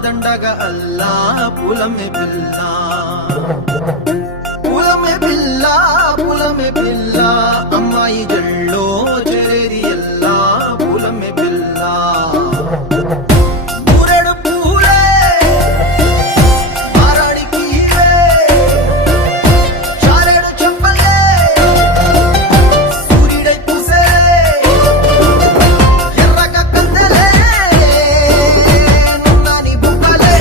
దండగ అల్లా పులమే పిల్ల పులమే పిల్ల పులమే పిల్ల అమ్మాయి జల్లో చెరేది ఎల్లా పులమే పిల్ల ఊరెడు పూలే మారాడికి చారెడు చెప్పలే సూర్యుడై పూసే ఎర్రగ కందలే నున్నాని బుక్కలే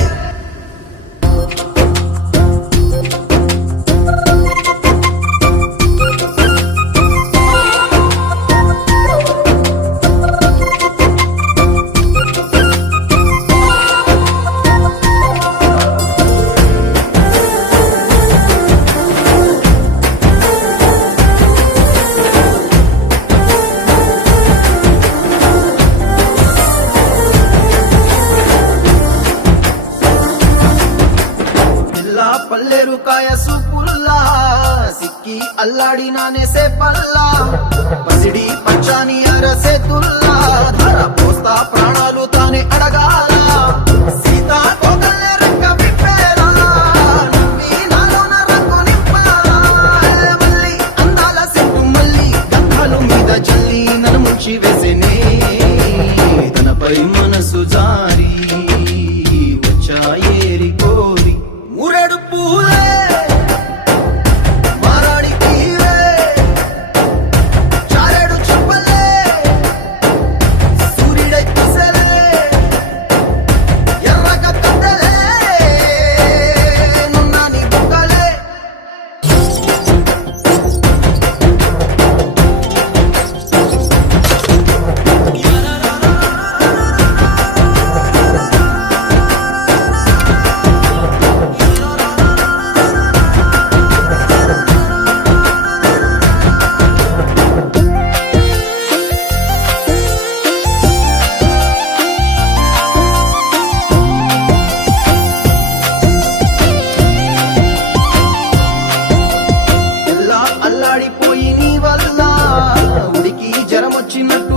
పల్లేరు కాయ సూపుల్లా సిక్కి అల్లాడి నానేసే పల్లా పసిడి పచ్చాని అరసే తుల్లా ధర పోస్తా ప్రాణాలు తానే అడగాల సీతా కోగల్లే రెక్క విప్పేలా నవ్వి నాలోన రంగు నింపాలా మళ్ళీ అందాల సెట్టు మళ్ళీ గంధాలు మీద చల్లి నన్ను ముంచి వేసేనే తనపై మనసు జారి వచ్చాయేరి కోరి ఊరెడు పూలే మారాడికి చారెడు చెప్పలే సూర్యుడై పూసలే ఎర్రగ కందలే నున్నాని బుక్కలే అల్లాడిపోయి నీ వల్ల ఉడికి జరం వచ్చినట్టు